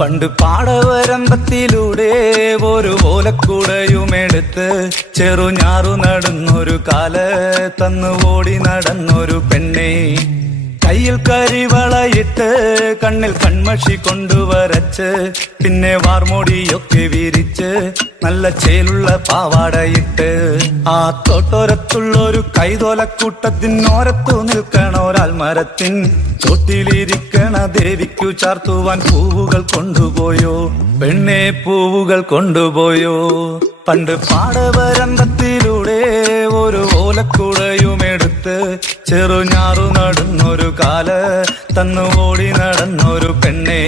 പണ്ട് പാടവരമ്പത്തിലൂടെ ഒരു ഓലക്കൂടയുമെടുത്ത് ചെറുഞാറു നടന്നൊരു കാല തന്നു ഓടി നടന്നൊരു പെണ്ണെ. കയ്യിൽ കരിവളയിട്ട് കണ്ണിൽ കൺമഷി കൊണ്ടുവരച്ച് പിന്നെ വാർമോടിയൊക്കെ വിരിച്ച് നല്ല ചേലുള്ള പാവാടയിട്ട്. ആ തോട്ടോരത്തുള്ളൊരു കൈതോലക്കൂട്ടത്തിനോരത്തു നിൽക്കണ ഒരാൾ മരത്തിൻ ചോട്ടിലിരിക്കണ ദേവിക്കു ചാർത്തുവാൻ പൂവുകൾ കൊണ്ടുപോയോ? പെണ്ണെ പൂവുകൾ കൊണ്ടുപോയോ? പണ്ട് പാടവരമ്പത്തിലൂടെ ഒരു ഓലക്കുടയുമെടുത്ത് ചെറുഞാറു നടന്നൊരു കാല തന്നു ഓടി നടന്നൊരു പെണ്ണെ.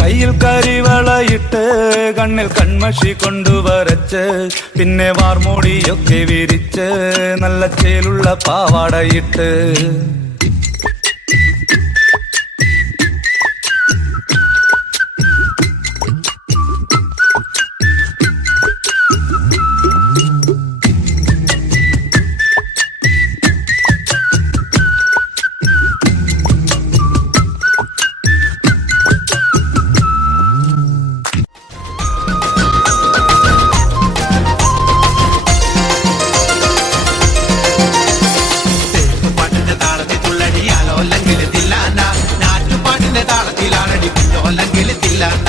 കയ്യിൽ കരിവളയിട്ട് കണ്ണിൽ കൺമഷി കൊണ്ടുവരച്ച് പിന്നെ വാർമോടിയൊക്കെ വിരിച്ച് നല്ല ചേലുള്ള പാവാടയിട്ട്. താളത്തിലാണടി കുഞ്ഞോ അല്ലെങ്കിൽ തില്ലാന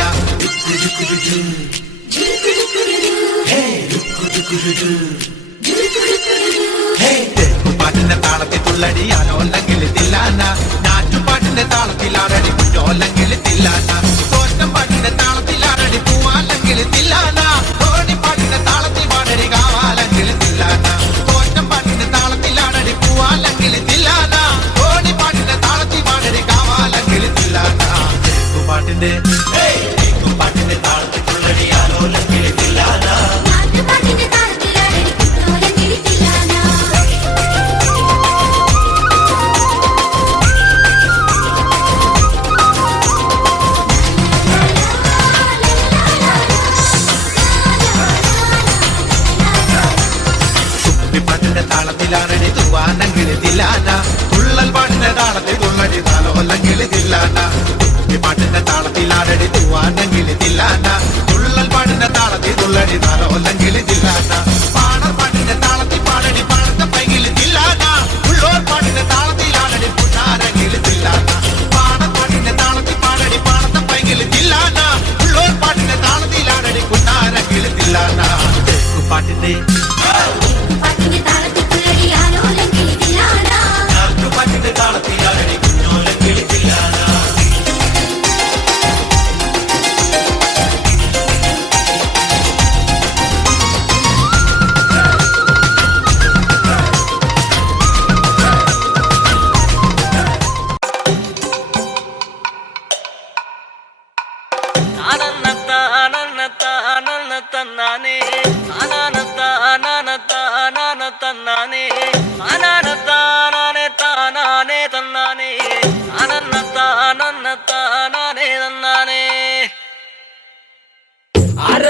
പാട്ടിന്റെ താളത്തിൽ തുള്ളടിയാലോ അല്ലെങ്കിൽ തില്ലാന നാട്ടുപാട്ടിന്റെ താളത്തിലാണടി കുഞ്ഞോ അല്ലെങ്കിൽ തില്ലാന താളത്തിലാണടി തൂവാനെങ്കിൽ തില്ലാന തുള്ളൽ പാട്ടിന്റെ താളത്തിൽ തുള്ളടി താലോ അല്ലെങ്കിൽ തില്ലാന പാട്ടിന്റെ താളത്തിലാണടി തൂവാനെങ്കിൽ തില്ലാന തുള്ളൽ പാട്ടിന്റെ താളത്തിൽ തുള്ളടി താലോ അല്ലെങ്കിൽ തില്ലാന പാണർ പാട്ടിന്റെ താളത്തിൽ പാടടി പാടത്തെ പൈകിൽ തില്ലാന ഉള്ളോർ പാട്ടിന്റെ താളത്തിലാണടി പുണ്ണാരെങ്കിൽ തില്ലാന പാണർ പാട്ടിന്റെ താളത്തിൽ പാടടി പാടത്തെ പൈകിൽ തില്ലാന ഉള്ളോർ പാട്ടിന്റെ താളത്തിലാണടി പുണ്ണാരെങ്കിൽ തില്ലാന പാട്ടിന്റെ പാട്ടിന്റെ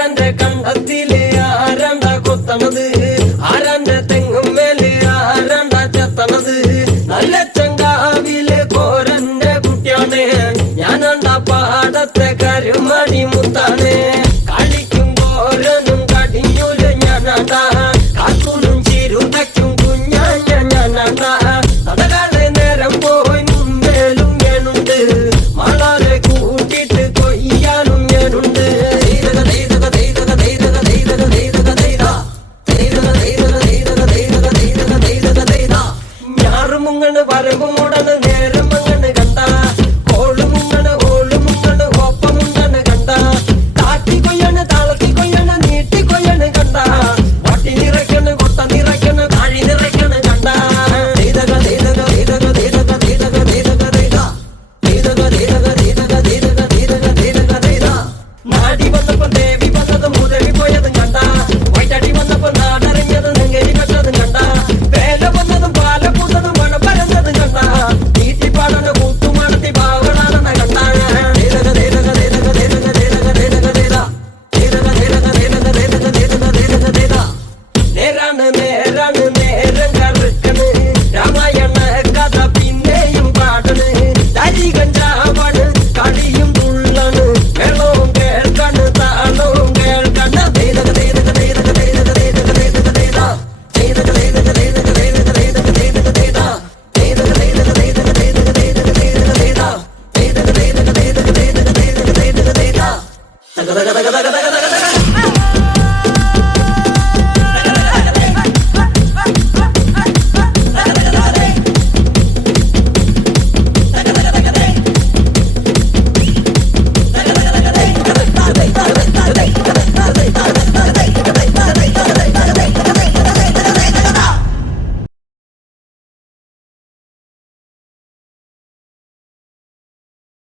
ആരന്റെ കണ്ടത്തിലെ ആരാണ്ട കൊത്തണത്? ആരാന്റെ തെങ്ങും മേലെ ആരാണ്ട ചെത്തണത്? നല്ല ചങ്കാവിലെ കോരന്റെ കുട്ടിയാണ്. ഞാനണ്ട പാടത്തെ കരുമണി മുത്താണ്. പറമ്പ് മുടന്ന് നേരം നേരാണ് നേരാണ് നേരം കറുക്കണ് രാമായണ കഥ പിന്നെയും പാടണ് തരി കഞ്ചാവാണ് കളിയും തുള്ളണ് വെള്ളവും കേൾക്കണ് താളവും കേൾക്കണ തേതക തേതക തേതക തേതക തേതക തേതക തേത തേതക തേതക തേതക തേതക തേതക തേതക തേത തേതക തേതക തേതക തേതക തേതക തേതക തേത തേതക തേതക തേതക തേതക തേതക തേതക തേത തക തക തക തക തക തക